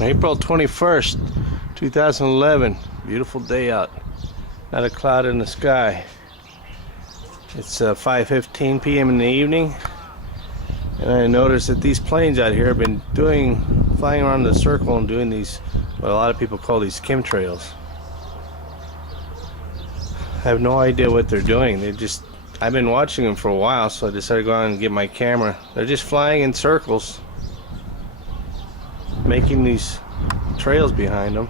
April 21st, 2011. Beautiful day out. Not a cloud in the sky. It's 5:15 p.m. in the evening, and I noticed that these planes out here have been flying around in a circle and doing these, what a lot of people call these chemtrails. I have no idea what they're doing. I've been watching them for a while, so I decided to go out and get my camera. They're just flying in circles, making these trails behind them.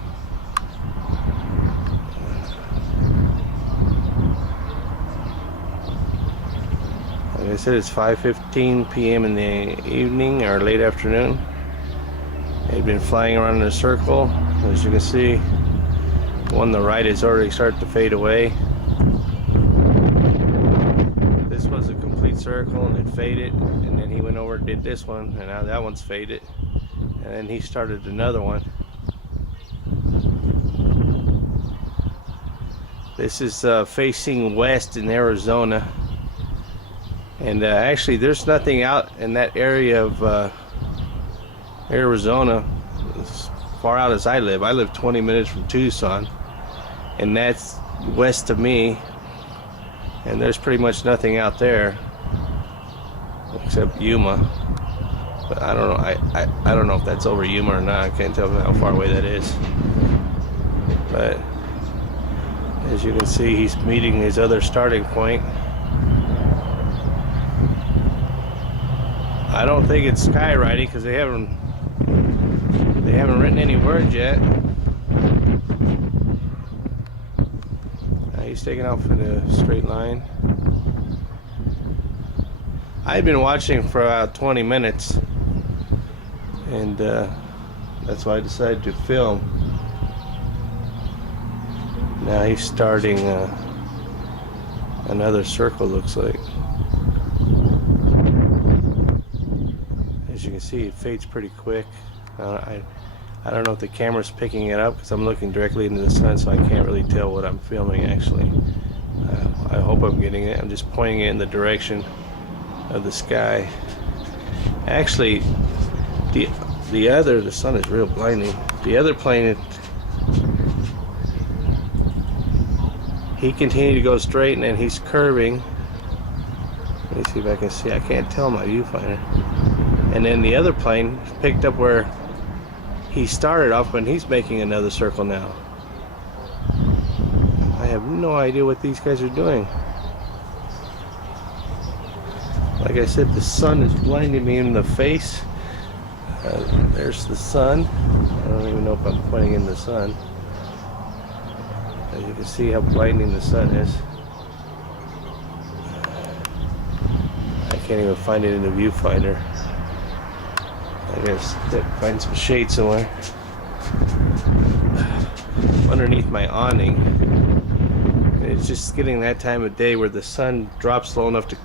Like I said, it's 5:15 p.m. in the evening or late afternoon. They've been flying around in a circle. As you can see, one on the right is already starting to fade away. This was a complete circle and it faded, and then he went over and did this one, and now that one's faded, and then he started another one. This is facing west in Arizona, and actually there's nothing out in that area of Arizona as far out as I live. I live 20 minutes from Tucson, and that's west of me, and there's pretty much nothing out there except Yuma. But I don't know. I don't know if that's over Yuma or not. I can't tell how far away that is. But as you can see, he's meeting his other starting point. I don't think it's skywriting because they haven't written any words yet. He's taking off in a straight line. I've been watching for about 20 minutes, and that's why I decided to film. Now he's starting another circle, looks like. As you can see, it fades pretty quick. I don't know if the camera's picking it up because I'm looking directly into the sun, so I can't really tell what I'm filming actually. I hope I'm getting it. I'm just pointing it in the direction of the sky. Actually, the sun is real blinding. The other plane, he continued to go straight, and then he's curving. Let me see if I can see. I can't tell my viewfinder. And then the other plane picked up where he started off, and he's making another circle now. I have no idea what these guys are doing. Like I said, the sun is blinding me in the face. There's the sun. I don't even know if I'm pointing in the sun. As you can see how blinding the sun is. I can't even find it in the viewfinder. I guess find some shade somewhere. Underneath my awning. And it's just getting that time of day where the sun drops low enough to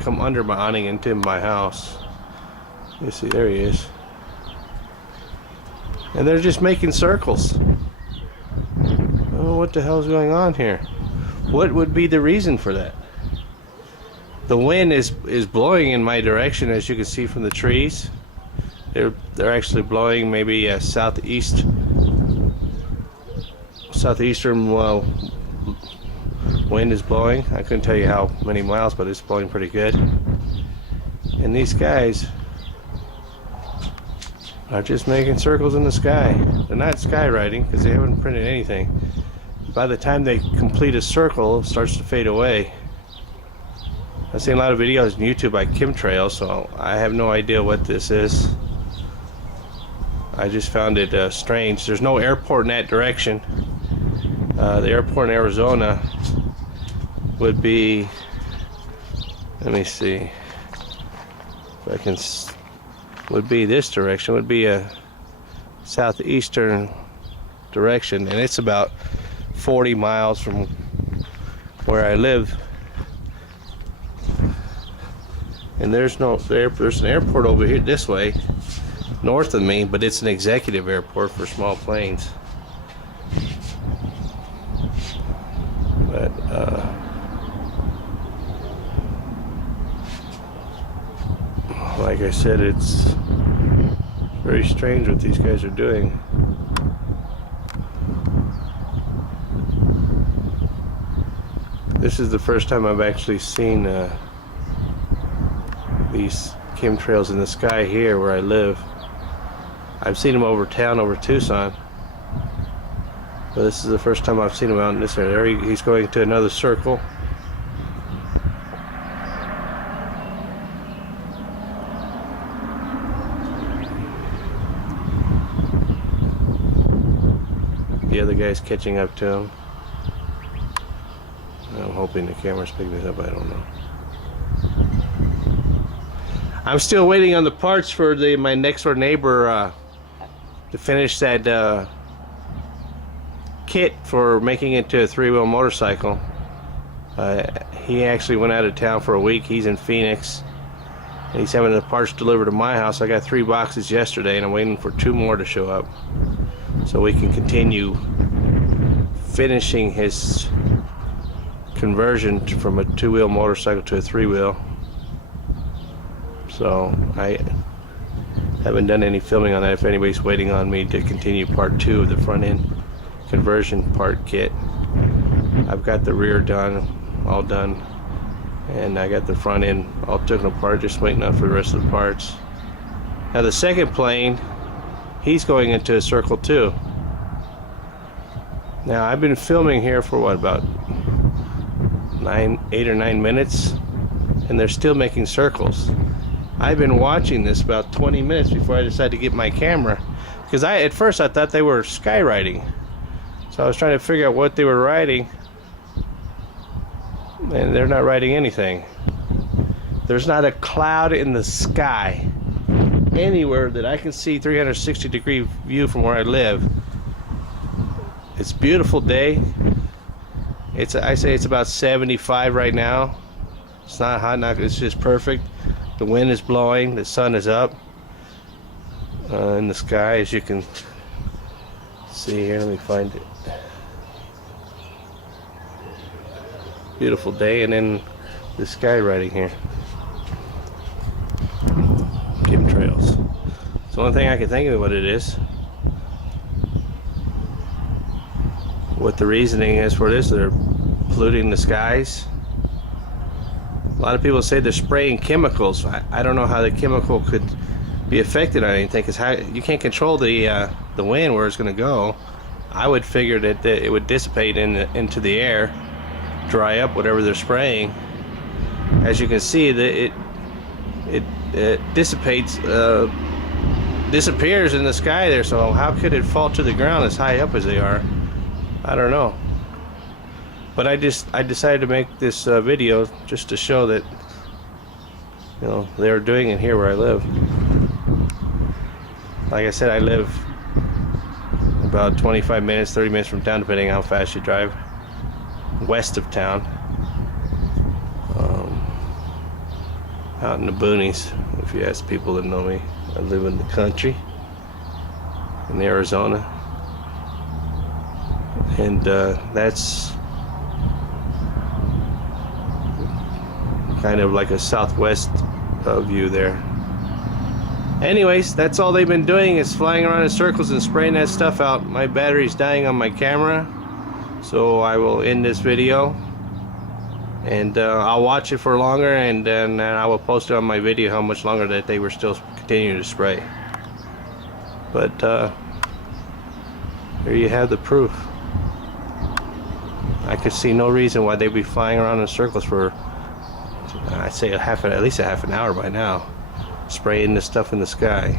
come under my awning into my house. You see, there he is. And they're just making circles. Oh, what the hell is going on here? What would be the reason for that? The wind is blowing in my direction, as you can see from the trees. They're actually blowing maybe a southeastern wind is blowing. I couldn't tell you how many miles, but it's blowing pretty good. And these guys are just making circles in the sky. They're not skywriting because they haven't printed anything. By the time they complete a circle, it starts to fade away. I've seen a lot of videos on YouTube by Chemtrails, so I have no idea what this is. I just found it strange. There's no airport in that direction. The airport in Arizona would be, let me see if I can, would be this direction, would be a southeastern direction, and it's about 40 miles from where I live. And there's an airport over here this way north of me, but it's an executive airport for small planes. But like I said, it's Very strange what these guys are doing. This is the first time I've actually seen these chemtrails in the sky here where I live. I've seen them over town, over Tucson, but this is the first time I've seen him out in this area. He's going to another circle. The other guy's catching up to him. I'm hoping the camera's picking this up, I don't know. I'm still waiting on the parts for my next door neighbor to finish that kit for making it to a three-wheel motorcycle. He actually went out of town for a week. He's in Phoenix, and he's having the parts delivered to my house. I got 3 boxes yesterday, and I'm waiting for 2 more to show up so we can continue finishing his conversion from a 2-wheel motorcycle to a 3-wheel. So I haven't done any filming on that. If anybody's waiting on me to continue part 2 of the front end conversion part kit, I've got the rear done, all done, and I got the front end all taken apart, just waiting on for the rest of the parts. Now the second plane, he's going into a circle too. Now I've been filming here for what, about 8 or 9 minutes, and they're still making circles. I've been watching this about 20 minutes before I decided to get my camera, because at first I thought they were skyriding, so I was trying to figure out what they were riding, and they're not riding anything. There's not a cloud in the sky anywhere that I can see 360-degree view from where I live. It's a beautiful day. I say it's about 75 right now. It's not hot, it's just perfect. The wind is blowing, the sun is up in the sky, as you can see here. Let me find it. Beautiful day, and then the sky riding here. Chemtrails. It's the only thing I can think of what it is. What the reasoning is for this, they're polluting the skies. A lot of people say they're spraying chemicals. I don't know how the chemical could be affected on anything, because you can't control the wind where it's going to go. I would figure that it would dissipate into the air, dry up whatever they're spraying. As you can see, it dissipates, disappears in the sky there. So how could it fall to the ground as high up as they are? I don't know. But I decided to make this video just to show that, you know, they're doing it here where I live. Like I said, I live about 25 minutes, 30 minutes from town, depending on how fast you drive, west of town, out in the boonies. If you ask people that know me, I live in the country in Arizona, and that's kind of like a southwest view there. Anyways, that's all they've been doing, is flying around in circles and spraying that stuff out. My battery's dying on my camera, so I will end this video, and I'll watch it for longer, and then I will post it on my video how much longer that they were still continuing to spray. But there you have the proof. I could see no reason why they'd be flying around in circles for, I'd say at least a half an hour by now, spraying this stuff in the sky.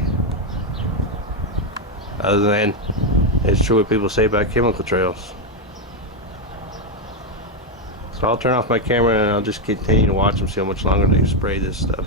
Other than it's true what people say about chemical trails. So I'll turn off my camera and I'll just continue to watch them, see how much longer they spray this stuff.